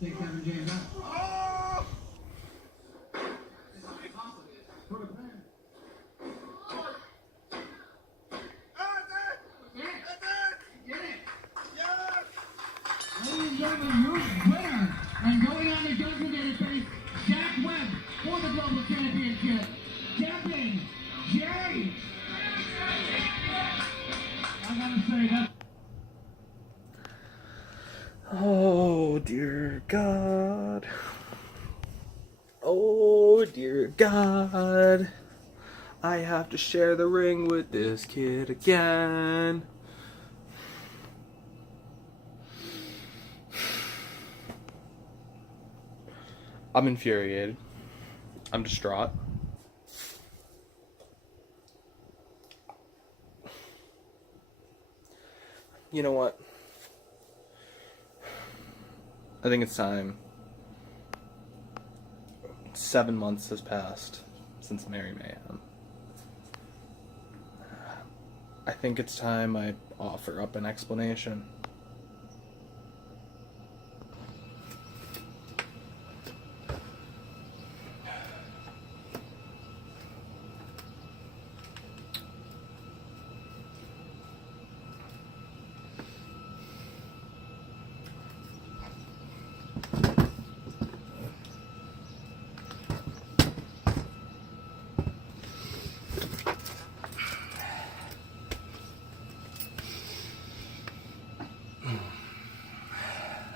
Take Kevin James out. Oh! Put a pen. Ladies and gentlemen, your winner and going on the judgment day to face Jack Webb for the global championship, Captain Jerry. I gotta say that. Oh dear God. Oh dear God. I have to share the ring with this kid again. I'm infuriated. I'm distraught. You know what? I think it's time. 7 months has passed since Merry Mayhem. I think it's time I offer up an explanation.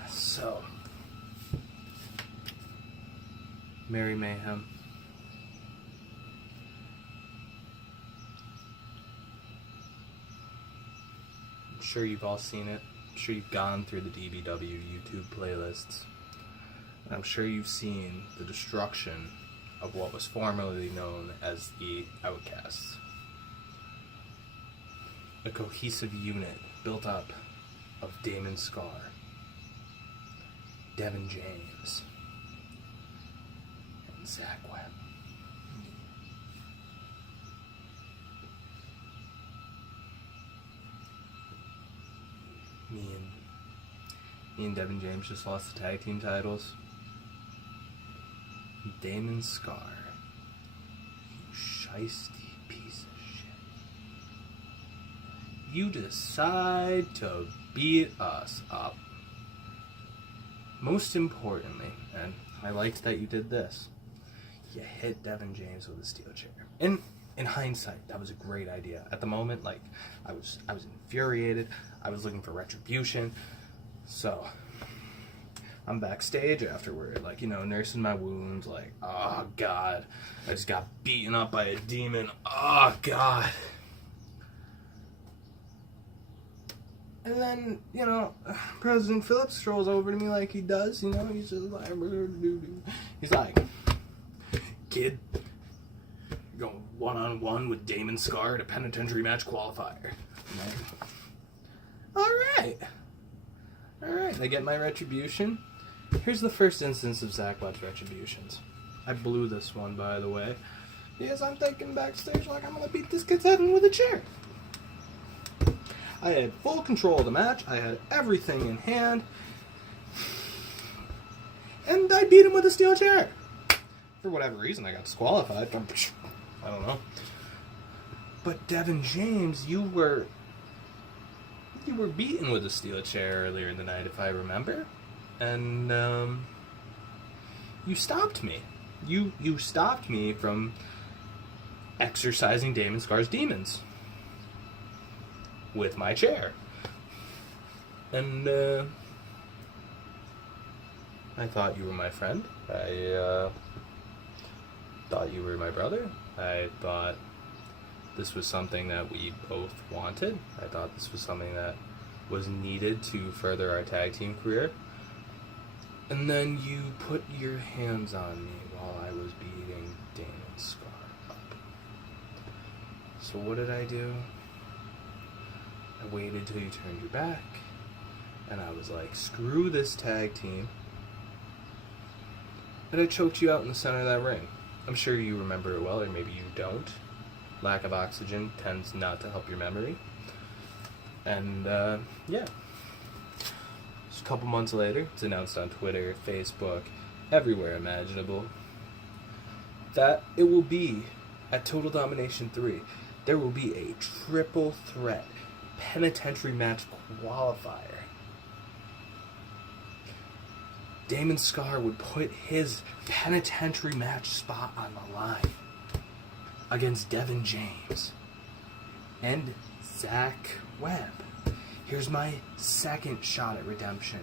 So, Merry Mayhem. I'm sure you've all seen it. I'm sure you've gone through the DBW YouTube playlists. And I'm sure you've seen the destruction of what was formerly known as the Outcasts. A cohesive unit built up of Damon Scar, Devin James, and Zach Webb. Me and Devin James just lost the tag team titles. Damon Scar, you shiesty piece of shit. You decide to beat us up. Most importantly, and I liked that you did this, you hit Devin James with a steel chair. In hindsight, that was a great idea. At the moment, like, I was infuriated. I was looking for retribution. So, I'm backstage afterward, like, nursing my wounds, like, oh God, I just got beaten up by a demon. Oh God. And then, President Phillips strolls over to me like he does, he's just like, he's like, kid, you're going one-on-one with Damon Scar at a penitentiary match qualifier. Alright, I get my retribution. Here's the first instance of Zach Webb's retributions. I blew this one, by the way, because I'm thinking backstage like I'm gonna beat this kid's head in with a chair. I had full control of the match. I had everything in hand. And I beat him with a steel chair. For whatever reason, I got disqualified. I don't know. But Devin James, you were beaten with a steel chair earlier in the night, if I remember. And you stopped me. You stopped me from exercising Damon Scar's demons with my chair. And I thought you were my friend. I thought you were my brother. I thought this was something that we both wanted. I thought this was something that was needed to further our tag team career. And then you put your hands on me while I was beating Damon Scar up. So what did I do? I waited till you turned your back, and I was like, screw this tag team. And I choked you out in the center of that ring. I'm sure you remember it well, or maybe you don't. Lack of oxygen tends not to help your memory. And, yeah. a couple months later, it's announced on Twitter, Facebook, everywhere imaginable, that it will be at Total Domination 3. There will be a triple threat penitentiary match qualifier. Damon Scar would put his penitentiary match spot on the line against Devin James and Zach Webb. Here's my second shot at redemption.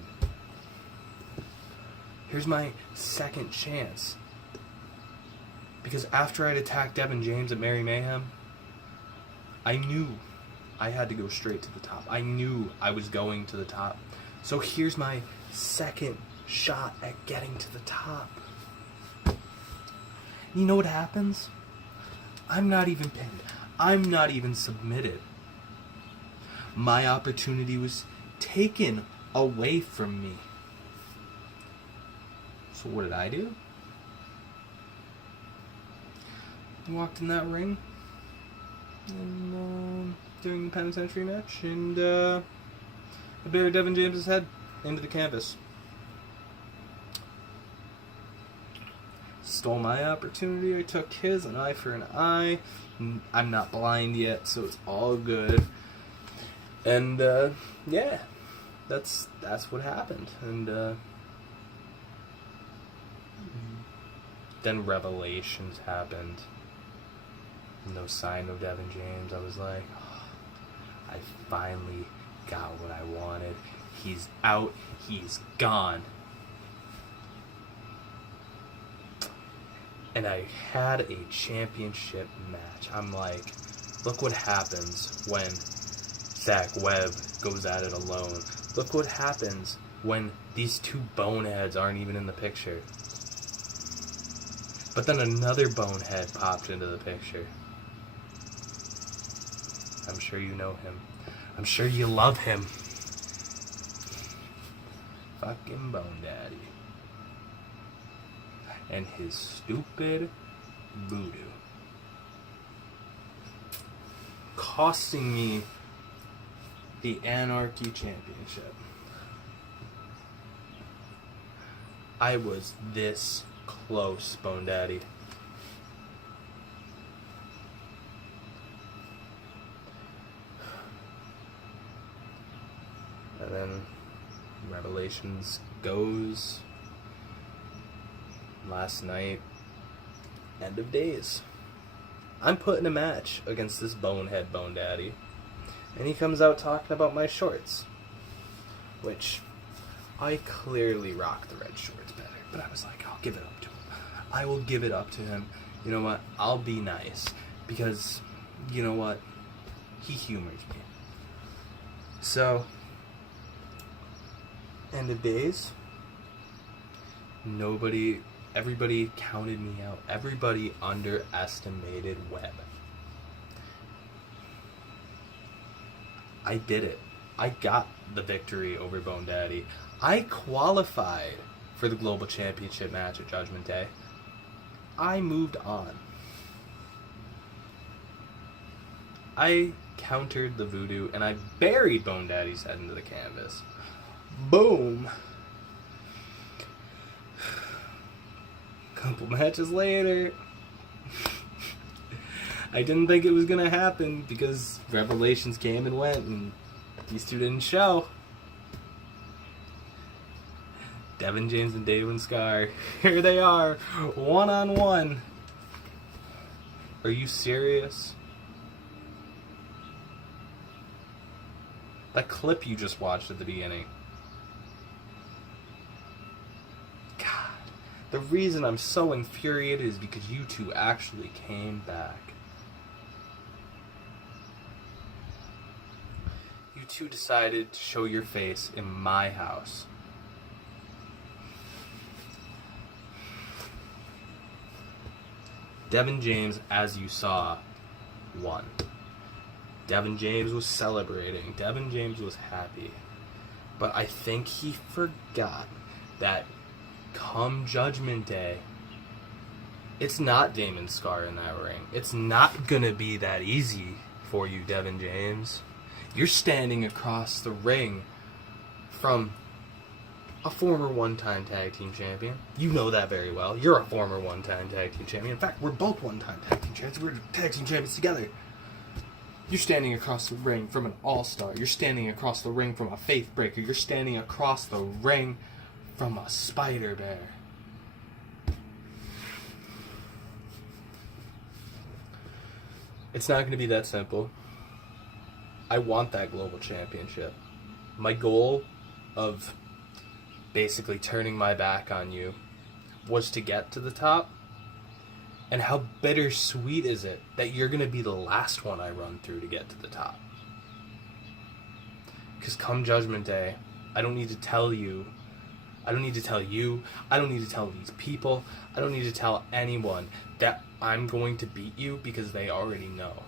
Here's my second chance. Because after I'd attacked Devin James at Merry Mayhem, I knew I had to go straight to the top. I knew I was going to the top. So here's my second shot at getting to the top. You know what happens? I'm not even pinned. I'm not even submitted. My opportunity was taken away from me. So what did I do? I walked in that ring and, during the penitentiary match, and I buried Devin James' head into the canvas. Stole my opportunity. I took his, an eye for an eye. I'm not blind yet, so it's all good. And yeah, that's what happened. And then revelations happened. No sign of Devin James. I was like, oh, I finally got what I wanted. He's out. He's gone. And I had a championship match. I'm like, look what happens when Zach Webb goes at it alone. Look what happens when these two boneheads aren't even in the picture. But then another bonehead popped into the picture. I'm sure you know him. I'm sure you love him. Fucking Bone Daddy. And his stupid voodoo. Costing me the Anarchy Championship. I was this close, Bone Daddy. And then Revelations goes. Last night, end of days. I'm putting a match against this bonehead Bone Daddy. And he comes out talking about my shorts. Which, I clearly rock the red shorts better. But I was like, I'll give it up to him. I will give it up to him. You know what? I'll be nice. Because, you know what? He humors me. So, end of days. Everybody counted me out. Everybody underestimated Webb. I did it. I got the victory over Bone Daddy. I qualified for the Global Championship match at Judgment Day. I moved on. I countered the voodoo and I buried Bone Daddy's head into the canvas. Boom! Couple matches later, I didn't think it was gonna happen because Revelations came and went and these two didn't show. Devin James and Damon Scar, here they are, one-on-one. Are you serious? That clip you just watched at the beginning. The reason I'm so infuriated is because you two actually came back. You two decided to show your face in my house. Devin James, as you saw, won. Devin James was celebrating. Devin James was happy. But I think he forgot that come Judgment Day, it's not Damon Scar in that ring. It's not gonna be that easy for you, Devin James. You're standing across the ring from a former one-time tag team champion. You know that very well. You're a former one-time tag team champion. In fact, we're both one-time tag team champions. We're tag team champions together. You're standing across the ring from an all-star. You're standing across the ring from a faith breaker. You're standing across the ring from a spider bear. It's not going to be that simple. I want that global championship. My goal of basically turning my back on you was to get to the top. And how bittersweet is it that you're going to be the last one I run through to get to the top? Because come Judgment Day, I don't need to tell you, I don't need to tell these people, I don't need to tell anyone that I'm going to beat you, because they already know.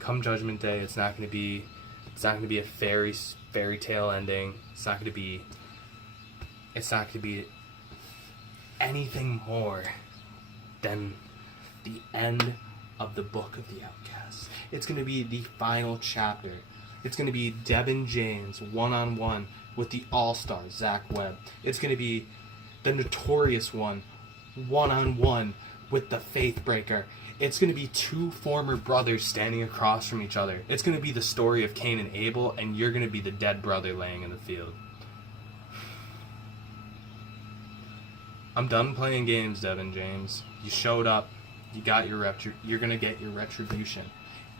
Come Judgment Day, it's not going to be a fairy tale ending. It's not going to be anything more than the end of the Book of the Outcasts. It's going to be the final chapter. It's going to be Devin James one-on-one with the all-star Zach Webb. It's going to be the Notorious One one-on-one with the Faith Breaker. It's going to be two former brothers standing across from each other. It's going to be the story of Cain and Abel, and you're going to be the dead brother laying in the field. I'm done playing games, Devin James. You showed up. You got your you're going to get your retribution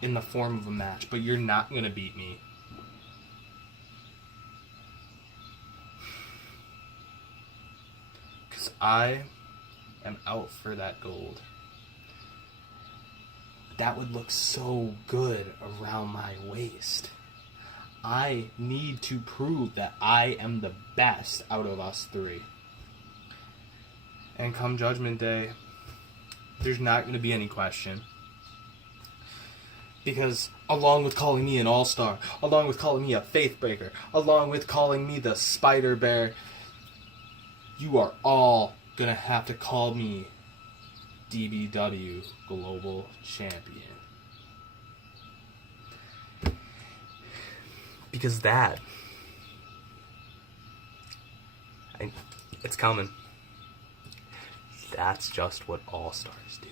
in the form of a match, but you're not going to beat me. Because I am out for that gold. That would look so good around my waist. I need to prove that I am the best out of us three. And come Judgment Day, there's not going to be any question. Because along with calling me an all-star, along with calling me a faith breaker, along with calling me the spider bear, you are all going to have to call me DBW Global Champion. Because it's coming. That's just what all-stars do.